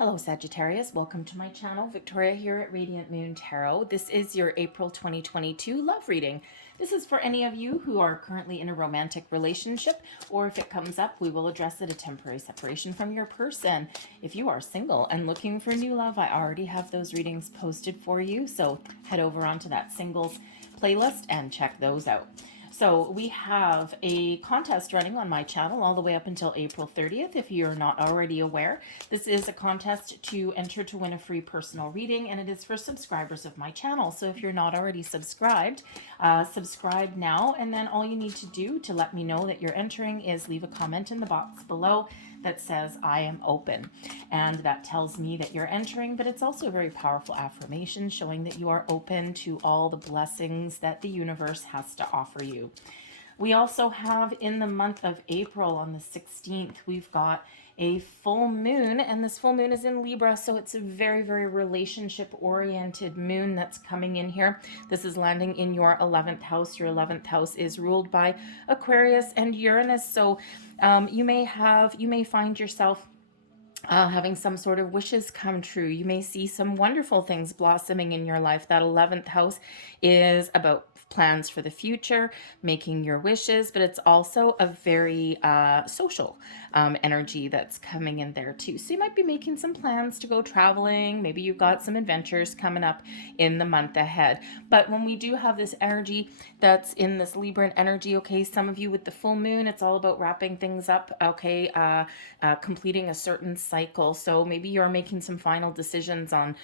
Hello Sagittarius, welcome to my channel. Victoria here at Radiant Moon Tarot. This is your April 2022 love reading. This is for any of you who are currently in a romantic relationship, or if it comes up, we will address it, a temporary separation from your person. If you are single and looking for new love, I already have those readings posted for you, so head over onto that singles playlist and check those out. So we have a contest running on my channel all the way up until April 30th. If you're not already aware, this is a contest to enter to win a free personal reading, and it is for subscribers of my channel. So if you're not already subscribed, subscribe now, and then all you need to do to let me know that you're entering is leave a comment in the box below that says I am open, and that tells me that you're entering. But it's also a very powerful affirmation showing that you are open to all the blessings that the universe has to offer you. We also have in the month of April on the 16th, we've got a full moon, and this full moon is in Libra, so it's a very, very relationship oriented moon that's coming in here. This is landing in your 11th house. Your 11th house is ruled by Aquarius and Uranus, so you may find yourself having some sort of wishes come true. You may see some wonderful things blossoming in your life. That 11th house is about plans for the future, making your wishes, but it's also a very social energy that's coming in there too. So you might be making some plans to go traveling. Maybe you've got some adventures coming up in the month ahead. But when we do have this energy that's in this Libran energy, okay, some of you with the full moon, it's all about wrapping things up, okay, completing a certain cycle. So maybe you're making some final decisions on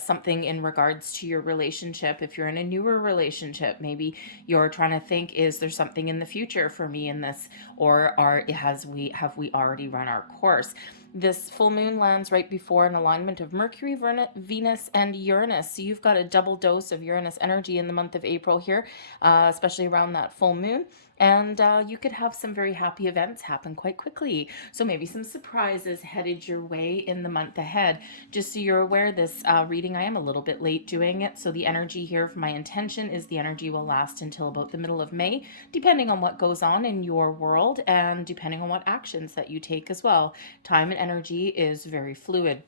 something in regards to your relationship. If you're in a newer relationship, maybe you're trying to think, is there something in the future for me in this, or have we already run our course? This full moon lands right before an alignment of Mercury, Venus, and Uranus. So you've got a double dose of Uranus energy in the month of April here, especially around that full moon. And you could have some very happy events happen quite quickly. So maybe some surprises headed your way in the month ahead. Just so you're aware, this reading, I am a little bit late doing it. So the energy here for my intention is the energy will last until about the middle of May, depending on what goes on in your world and depending on what actions that you take as well. Time and energy is very fluid.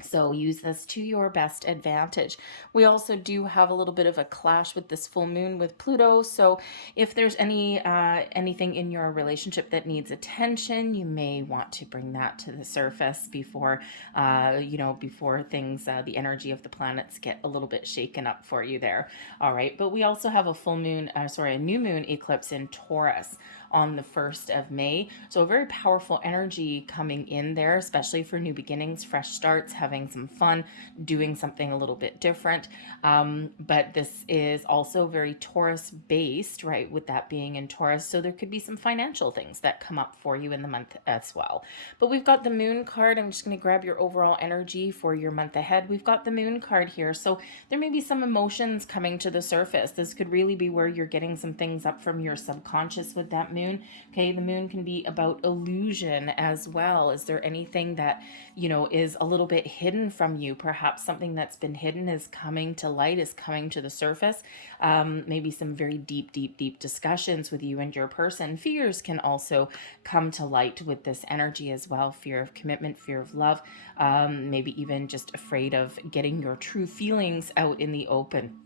So use this to your best advantage. We also do have a little bit of a clash with this full moon with Pluto. So if there's anything in your relationship that needs attention, you may want to bring that to the surface before, before things, the energy of the planets get a little bit shaken up for you there. All right. But we also have a new moon eclipse in Taurus on the 1st of May. So a very powerful energy coming in there, especially for new beginnings, fresh starts, having some fun, doing something a little bit different. But this is also very Taurus based, right? With that being in Taurus. So there could be some financial things that come up for you in the month as well. But we've got the moon card. I'm just going to grab your overall energy for your month ahead. We've got the moon card here. So there may be some emotions coming to the surface. This could really be where you're getting some things up from your subconscious with that moon. Okay, the moon can be about illusion as well. Is there anything that, is a little bit hidden from you? Perhaps something that's been hidden is coming to light, is coming to the surface. Maybe some very deep discussions with you and your person. Fears can also come to light with this energy as well. Fear of commitment, fear of love, maybe even just afraid of getting your true feelings out in the open.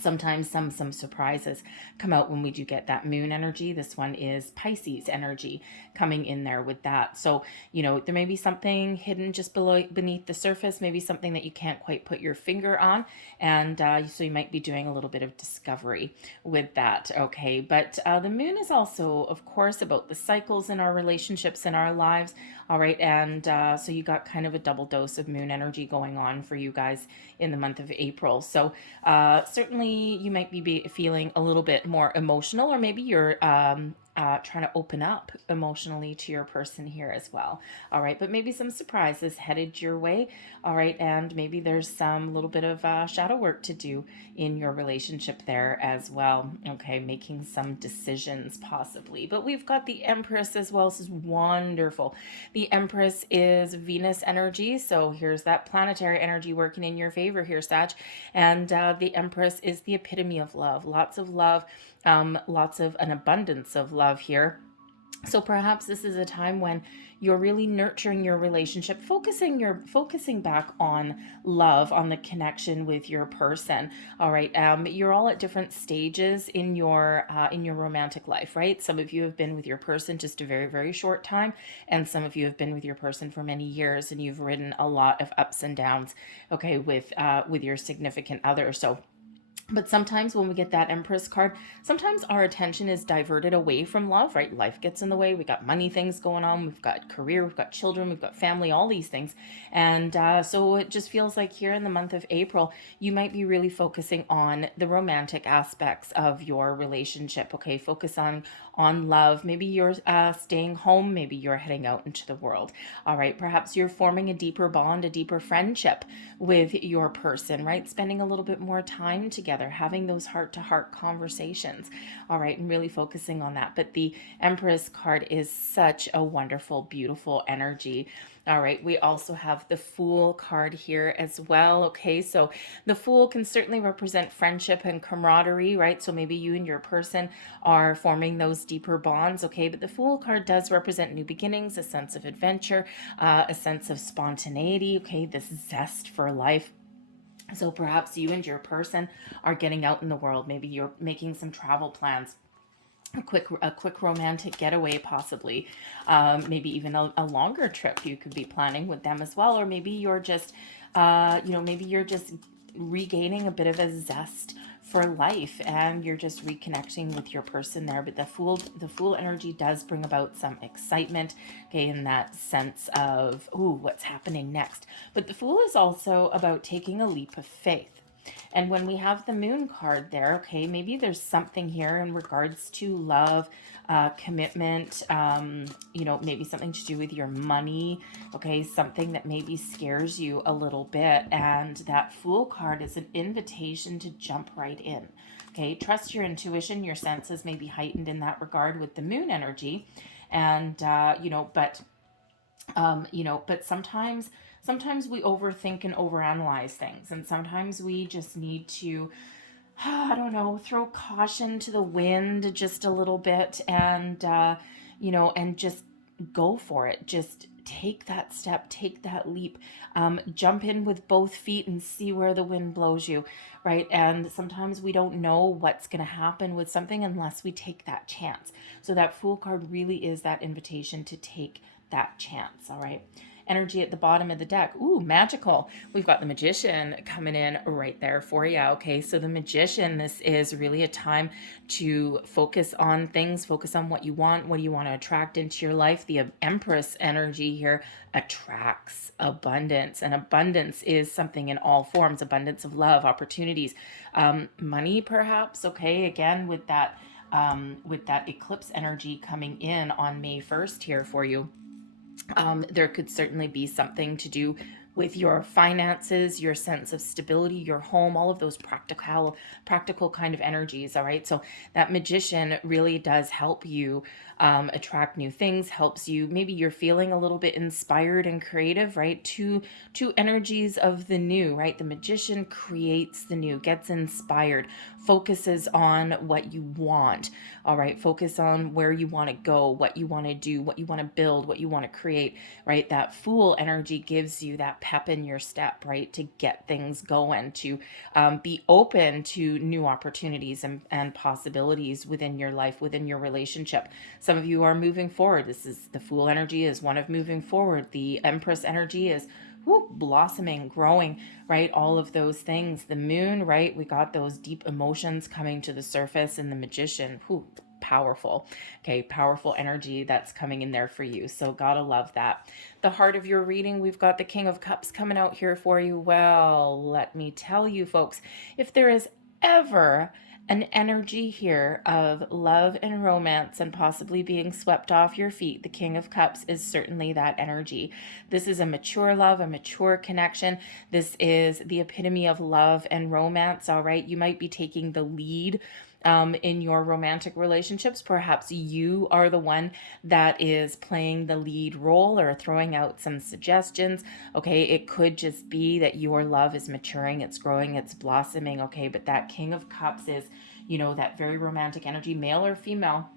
Sometimes some surprises come out when we do get that moon energy. This one is Pisces energy coming in there with that. So, there may be something hidden just beneath the surface, maybe something that you can't quite put your finger on. And so you might be doing a little bit of discovery with that. Okay. But the moon is also, of course, about the cycles in our relationships in our lives. All right. And so you got kind of a double dose of moon energy going on for you guys in the month of April. So certainly you might be feeling a little bit more emotional, or maybe you're trying to open up emotionally to your person here as well. All right, but maybe some surprises headed your way. All right, and maybe there's some little bit of shadow work to do in your relationship there as well. Okay, making some decisions possibly. But we've got the Empress as well. This is wonderful. The Empress is Venus energy, so here's that planetary energy working in your favor here, Sag. And the Empress is the epitome of love. Lots of love, lots of an abundance of love here. So perhaps this is a time when you're really nurturing your relationship, focusing back on love, on the connection with your person. All right, you're all at different stages in your romantic life, right? Some of you have been with your person just a very, very short time, and some of you have been with your person for many years, and you've ridden a lot of ups and downs, okay, with your significant other. So but sometimes when we get that Empress card, sometimes our attention is diverted away from love, right? Life gets in the way. We got money things going on. We've got career, we've got children, we've got family, all these things. And so it just feels like here in the month of April, you might be really focusing on the romantic aspects of your relationship. Okay, focus on love. Maybe you're staying home. Maybe you're heading out into the world. All right, perhaps you're forming a deeper bond, a deeper friendship with your person, right? Spending a little bit more time together, having those heart to heart conversations. All right, and really focusing on that. But the Empress card is such a wonderful, beautiful energy. All right, we also have the Fool card here as well. Okay, so the Fool can certainly represent friendship and camaraderie, right? So maybe you and your person are forming those deeper bonds, okay? But the Fool card does represent new beginnings, a sense of adventure, a sense of spontaneity, okay? This zest for life. So perhaps you and your person are getting out in the world. Maybe you're making some travel plans, a quick romantic getaway, possibly, maybe even a longer trip you could be planning with them as well. Or maybe you're just maybe you're just regaining a bit of a zest for life, and you're just reconnecting with your person there. But the fool energy does bring about some excitement, okay, in that sense of, ooh, what's happening next. But the Fool is also about taking a leap of faith. And when we have the Moon card there, okay, maybe there's something here in regards to love, commitment, maybe something to do with your money, okay, something that maybe scares you a little bit. And that Fool card is an invitation to jump right in. Okay, trust your intuition, your senses may be heightened in that regard with the Moon energy. And, but sometimes we overthink and overanalyze things, and sometimes we just need to, I don't know, throw caution to the wind just a little bit, and just go for it. Just take that step, take that leap, jump in with both feet and see where the wind blows you, right? And sometimes we don't know what's going to happen with something unless we take that chance. So that Fool card really is that invitation to take that chance, all right? Energy at the bottom of the deck. Ooh, magical. We've got the Magician coming in right there for you. Okay, so the Magician, this is really a time to focus on things, focus on what you want to attract into your life. The Empress energy here attracts abundance, and abundance is something in all forms, abundance of love, opportunities, money perhaps, okay, again with that eclipse energy coming in on May 1st here for you. There could certainly be something to do with your finances, your sense of stability, your home, all of those practical kind of energies. All right. So that Magician really does help you attract new things, helps you. Maybe you're feeling a little bit inspired and creative, right? Two energies of the new, right? The Magician creates the new, gets inspired, focuses on what you want. All right. Focus on where you want to go, what you want to do, what you want to build, what you want to create, right? That Fool energy gives you that pep in your step, right? To get things going, to be open to new opportunities and possibilities within your life, within your relationship. Some of you are moving forward. This is the Fool energy is one of moving forward. The Empress energy is blossoming, growing, right? All of those things. The Moon, right? We got those deep emotions coming to the surface, and the Magician, powerful. Okay, powerful energy that's coming in there for you. So gotta love that. The heart of your reading, we've got the King of Cups coming out here for you. Well, let me tell you folks, if there is ever an energy here of love and romance and possibly being swept off your feet, the King of Cups is certainly that energy. This is a mature love, a mature connection. This is the epitome of love and romance, all right? You might be taking the lead in your romantic relationships. Perhaps you are the one that is playing the lead role or throwing out some suggestions. Okay, it could just be that your love is maturing, it's growing, it's blossoming. Okay, but that King of Cups is, that very romantic energy, male or female.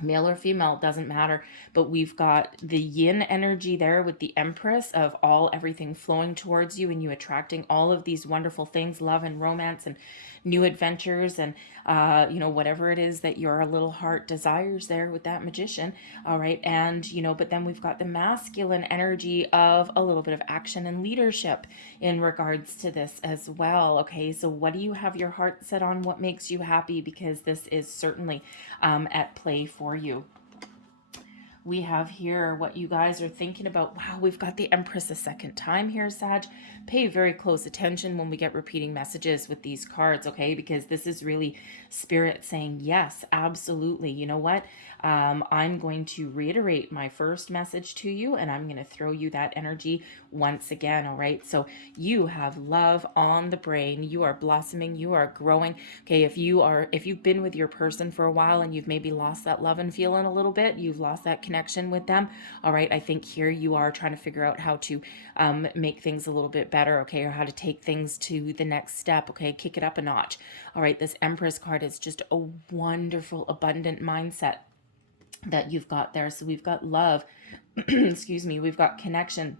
Male or female, doesn't matter, but we've got the yin energy there with the Empress of everything flowing towards you and you attracting all of these wonderful things, love and romance and new adventures and whatever it is that your little heart desires there with that Magician. All right, and but then we've got the masculine energy of a little bit of action and leadership in regards to this as well. Okay, so what do you have your heart set on? What makes you happy? Because this is certainly at play for you. We have here what you guys are thinking about. Wow, we've got the Empress a second time here, Sag. Pay very close attention when we get repeating messages with these cards, okay? Because this is really Spirit saying, yes, absolutely. You know what? I'm going to reiterate my first message to you, and I'm going to throw you that energy once again, all right? So you have love on the brain. You are blossoming. You are growing. Okay, if you've been with your person for a while and you've maybe lost that love and feeling a little bit, you've lost that connection with them, all right? I think here you are trying to figure out how to make things a little bit better, okay, or how to take things to the next step, okay, kick it up a notch. All right, this Empress card is just a wonderful, abundant mindset that you've got there. So we've got love, excuse me, we've got connection,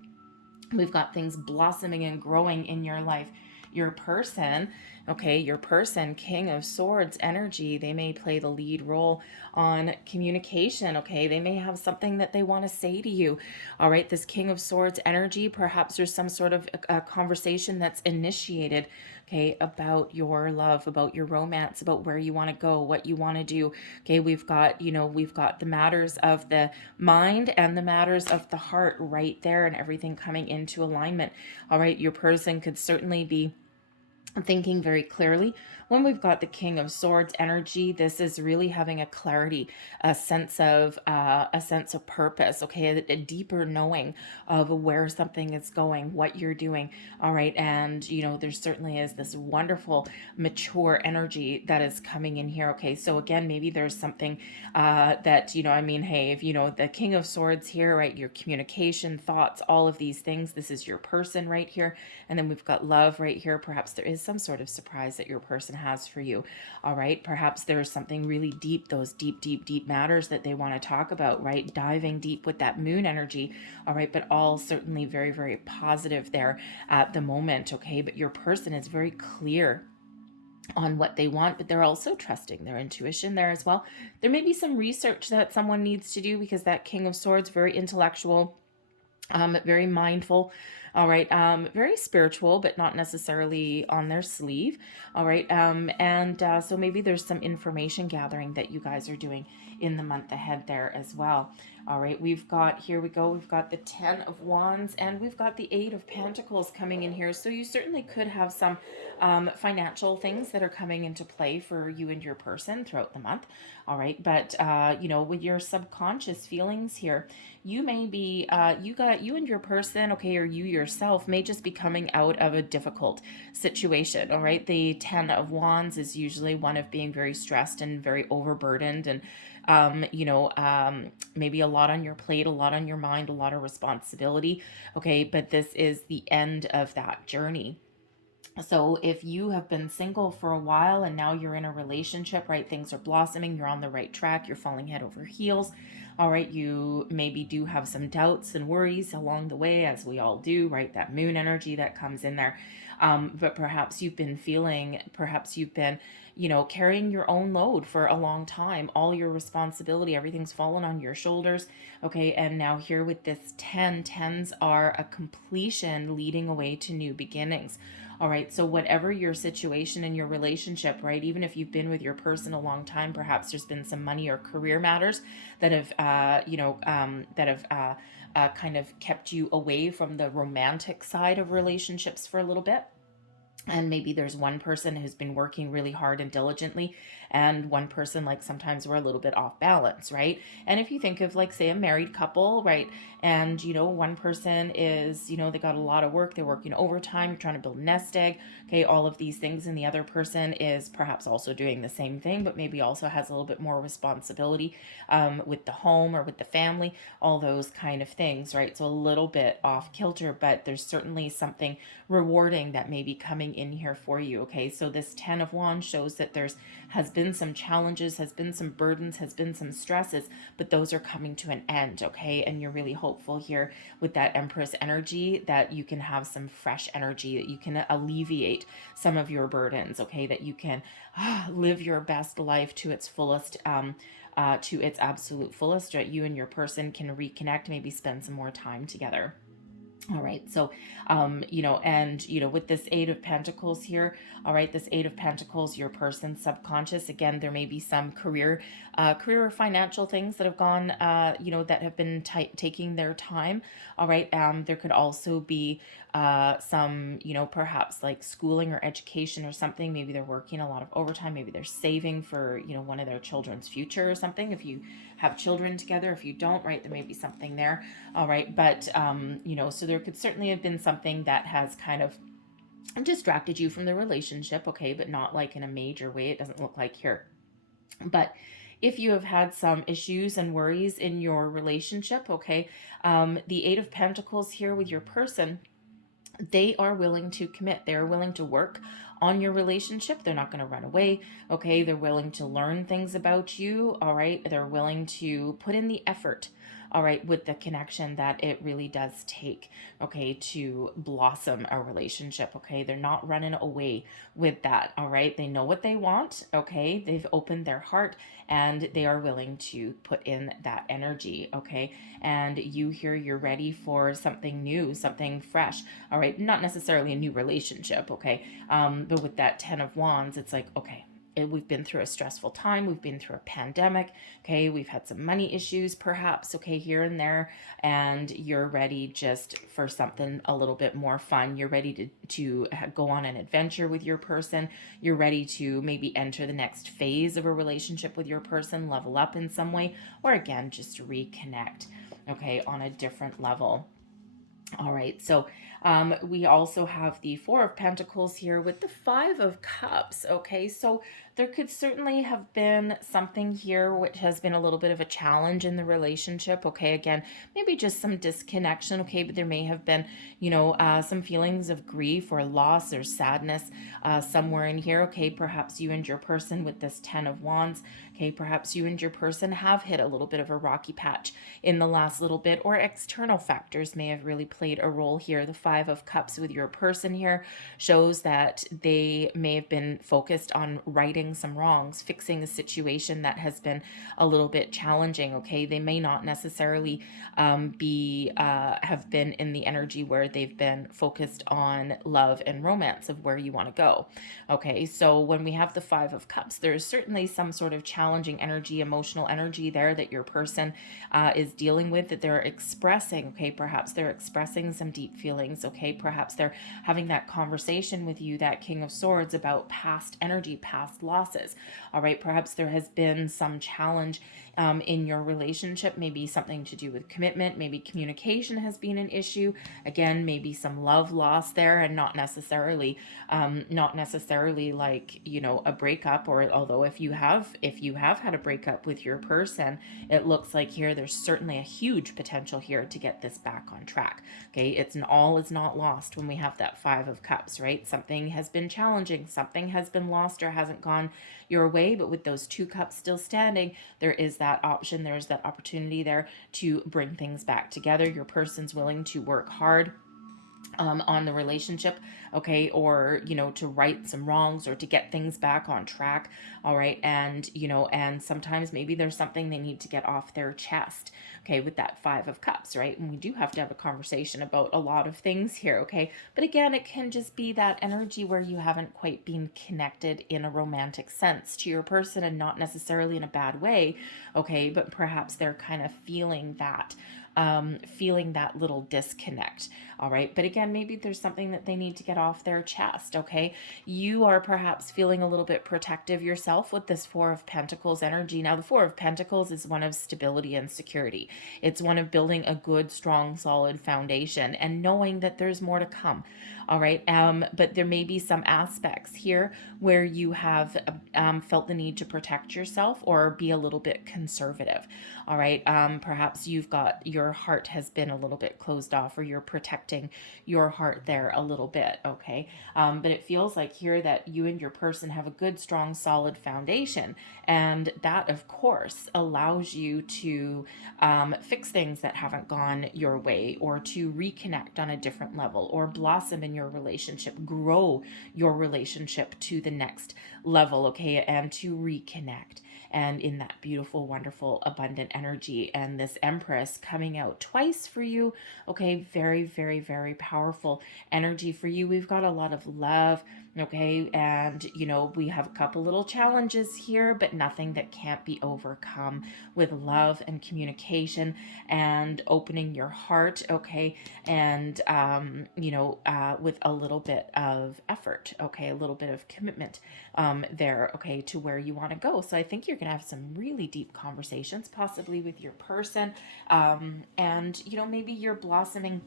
we've got things blossoming and growing in your life. Your person, okay, your person, King of Swords energy, they may play the lead role on communication, okay? They may have something that they want to say to you, all right? This King of Swords energy, perhaps there's some sort of a conversation that's initiated, okay, about your love, about your romance, about where you want to go, what you want to do, okay? We've got the matters of the mind and the matters of the heart right there and everything coming into alignment, all right? Your person could certainly be thinking very clearly. When we've got the King of Swords energy, this is really having a clarity, a sense of purpose, okay, a deeper knowing of where something is going, what you're doing, all right. And there certainly is this wonderful mature energy that is coming in here, okay. So again, maybe there's something that hey, if the King of Swords here, right, your communication, thoughts, all of these things, this is your person right here. And then we've got love right here. Perhaps there is some sort of surprise that your person has for you, all right? Perhaps there's something really deep, those deep matters that they want to talk about, right? Diving deep with that moon energy, all right? But all certainly very, very positive there at the moment, okay? But your person is very clear on what they want, but they're also trusting their intuition there as well. There may be some research that someone needs to do because that King of Swords, very intellectual, very mindful, all right, very spiritual, but not necessarily on their sleeve, all right, so maybe there's some information gathering that you guys are doing in the month ahead there as well. All right, here we go, we've got the 10 of Wands and we've got the 8 of Pentacles coming in here, so you certainly could have some financial things that are coming into play for you and your person throughout the month, all right, but with your subconscious feelings here, you may be you and your person, okay, or you yourself may just be coming out of a difficult situation, all right. The 10 of Wands is usually one of being very stressed and very overburdened and maybe a lot on your plate, a lot on your mind, a lot of responsibility, okay, but this is the end of that journey. So if you have been single for a while and now you're in a relationship, right, things are blossoming, you're on the right track, you're falling head over heels, all right, you maybe do have some doubts and worries along the way, as we all do, right, that moon energy that comes in there. But perhaps you've been carrying your own load for a long time, all your responsibility, everything's fallen on your shoulders, okay, and now here with this 10s are a completion leading away to new beginnings. All right, so whatever your situation in your relationship, right, even if you've been with your person a long time, perhaps there's been some money or career matters that have, kind of kept you away from the romantic side of relationships for a little bit. And maybe there's one person who's been working really hard and diligently, and one person, like, sometimes we're a little bit off balance, right? And if you think of, like, say, a married couple, right, and one person is, they got a lot of work, they're working overtime, you're trying to build a nest egg, okay, all of these things, and the other person is perhaps also doing the same thing, but maybe also has a little bit more responsibility with the home or with the family, all those kind of things, right? So a little bit off kilter, but there's certainly something rewarding that may be coming in here for you, okay? So this 10 of Wands shows that has been some challenges, has been some burdens, has been some stresses, but those are coming to an end, okay? And you're really hopeful here with that Empress energy that you can have some fresh energy, that you can alleviate some of your burdens, okay? That you can live your best life to its fullest, to its absolute fullest, right? You and your person can reconnect, maybe spend some more time together. All right, so, with this Eight of Pentacles here, all right, this Eight of Pentacles, your person's subconscious, again, there may be some career or financial things that have gone, that have been taking their time, all right. There could also be some, perhaps like schooling or education or something. Maybe they're working a lot of overtime. Maybe they're saving for, one of their children's future or something. If you have children together, if you don't, right, there may be something there. All right. But, so there could certainly have been something that has kind of distracted you from the relationship. Okay. But not like in a major way. It doesn't look like here. But if you have had some issues and worries in your relationship, okay, the Eight of Pentacles here with your person, they are willing to commit. They're willing to work on your relationship. They're not going to run away. Okay. They're willing to learn things about you. All right. They're willing to put in the effort. All right. With the connection that it really does take. Okay. To blossom a relationship. Okay. They're not running away with that. All right. They know what they want. Okay. They've opened their heart and they are willing to put in that energy. Okay. And you here, you're ready for something new, something fresh. All right. Not necessarily a new relationship. Okay. But with that 10 of Wands, it's like, okay, we've been through a stressful time. We've been through a pandemic. Okay. We've had some money issues, perhaps. Okay. Here and there. And you're ready just for something a little bit more fun. You're ready to go on an adventure with your person. You're ready to maybe enter the next phase of a relationship with your person, level up in some way, or again, just reconnect. Okay. On a different level. All right, so we also have the Four of Pentacles here with the Five of Cups. Okay, so there could certainly have been something here which has been a little bit of a challenge in the relationship. Okay, again, maybe just some disconnection. Okay, but there may have been, some feelings of grief or loss or sadness somewhere in here. Okay, perhaps you and your person with this 10 of Wands. Okay, perhaps you and your person have hit a little bit of a rocky patch in the last little bit, or external factors may have really played a role here. The Five of Cups with your person here shows that they may have been focused on righting some wrongs, fixing a situation that has been a little bit challenging. Okay, they may not necessarily have been in the energy where they've been focused on love and romance of where you want to go. Okay, so when we have the Five of Cups, there's certainly some sort of challenging energy, emotional energy there that your person is dealing with, that they're expressing. Okay, perhaps they're expressing some deep feelings. Okay, perhaps they're having that conversation with you, that King of Swords, about past energy, past losses. All right, perhaps there has been some challenge in your relationship, maybe something to do with commitment, maybe communication has been an issue. Again, maybe some love loss there, and not necessarily like, a breakup, or although if you have had a breakup with your person, it looks like here there's certainly a huge potential here to get this back on track. Okay, all is not lost when we have that Five of Cups, right? Something has been challenging, something has been lost or hasn't gone your way, but with those two cups still standing, there is that option, there's that opportunity there to bring things back together. Your person's willing to work hard on the relationship, okay, or to right some wrongs or to get things back on track. All right, and and sometimes maybe there's something they need to get off their chest, okay, with that Five of Cups, right? And we do have to have a conversation about a lot of things here. Okay, but again, it can just be that energy where you haven't quite been connected in a romantic sense to your person, and not necessarily in a bad way. Okay, but perhaps they're kind of feeling that little disconnect. All right. But again, maybe there's something that they need to get off their chest. Okay. You are perhaps feeling a little bit protective yourself with this Four of Pentacles energy. Now, the Four of Pentacles is one of stability and security. It's one of building a good, strong, solid foundation and knowing that there's more to come. All right. But there may be some aspects here where you have felt the need to protect yourself or be a little bit conservative. All right. Perhaps you've got your your heart has been a little bit closed off, or you're protecting your heart there a little bit, okay? But it feels like here that you and your person have a good, strong, solid foundation. And that, of course, allows you to fix things that haven't gone your way, or to reconnect on a different level, or blossom in your relationship, grow your relationship to the next level, okay? And to reconnect and in that beautiful, wonderful, abundant energy. And this Empress coming out twice for you, okay? Very, very, very powerful energy for you. We've got a lot of love, okay? And, you know, we have a couple little challenges here, but nothing that can't be overcome with love and communication and opening your heart, okay? And, with a little bit of effort, okay? A little bit of commitment there, okay, to where you want to go. So I think you're going to have some really deep conversations, possibly with your person. And, you know, maybe you're blossoming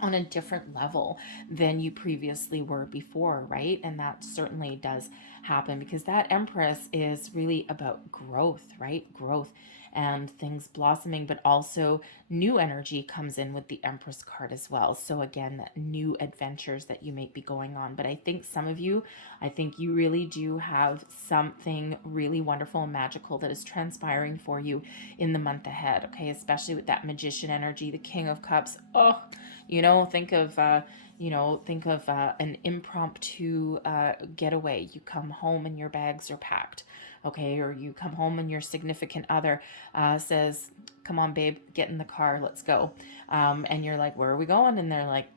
on a different level than you previously were before, right? And that certainly does happen, because that Empress is really about growth, right? Growth and things blossoming, but also new energy comes in with the Empress card as well. So again, that new adventures that you may be going on. But I think some of you, I think you really do have something really wonderful and magical that is transpiring for you in the month ahead, okay? Especially with that Magician energy, the King of Cups. Oh, you know, think of an impromptu getaway. You come home and your bags are packed, okay? Or you come home and your significant other says, come on, babe, get in the car, let's go. And you're like, where are we going? And they're like,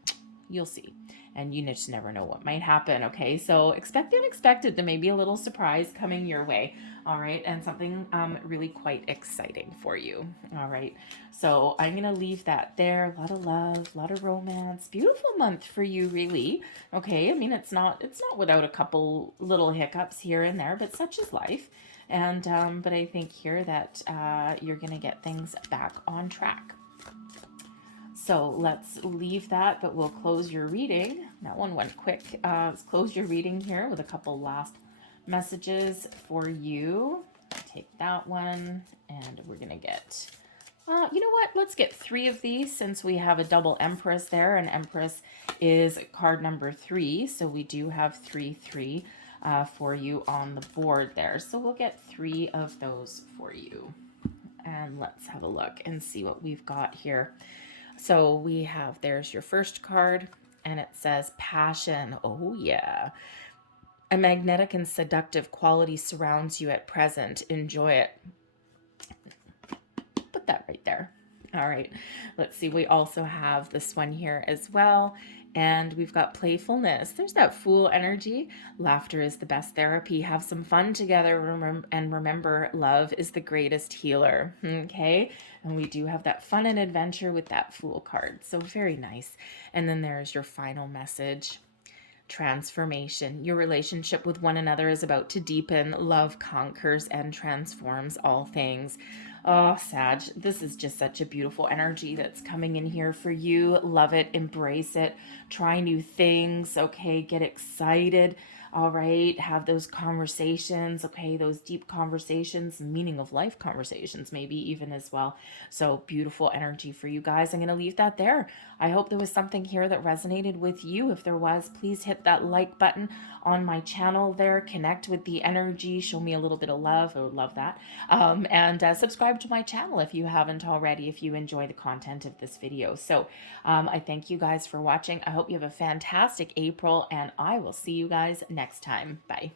you'll see. And you just never know what might happen, okay? So expect the unexpected. There may be a little surprise coming your way, all right? And something really quite exciting for you, all right? So I'm going to leave that there. A lot of love, a lot of romance. Beautiful month for you, really, okay? I mean, it's not without a couple little hiccups here and there, but such is life. And but I think here that you're going to get things back on track. So let's leave that, but we'll close your reading. That one went quick. Let's close your reading here with a couple last messages for you. Take that one, and we're going to get, you know what? Let's get 3 of these, since we have a double Empress there, and Empress is card number 3. So we do have 3 for you on the board there. So we'll get 3 of those for you. And let's have a look and see what we've got here. So we have, there's your first card, and it says passion. Oh yeah. A magnetic and seductive quality surrounds you at present. Enjoy it. Put that right there. All right. Let's see. We also have this one here as well. And we've got playfulness. There's that Fool energy. Laughter is the best therapy. Have some fun together. And remember, love is the greatest healer. Okay? And we do have that fun and adventure with that Fool card. So very nice. And then there's your final message. Transformation. Your relationship with one another is about to deepen. Love conquers and transforms all things. Oh, Sag, this is just such a beautiful energy that's coming in here for you. Love it. Embrace it. Try new things. Okay. Get excited. All right. Have those conversations. Okay. Those deep conversations, meaning of life conversations, maybe even as well. So beautiful energy for you guys. I'm going to leave that there. I hope there was something here that resonated with you. If there was, please hit that like button on my channel there. Connect with the energy. Show me a little bit of love. I would love that. And subscribe to my channel if you haven't already, if you enjoy the content of this video. So I thank you guys for watching. I hope you have a fantastic April, and I will see you guys next time. Bye.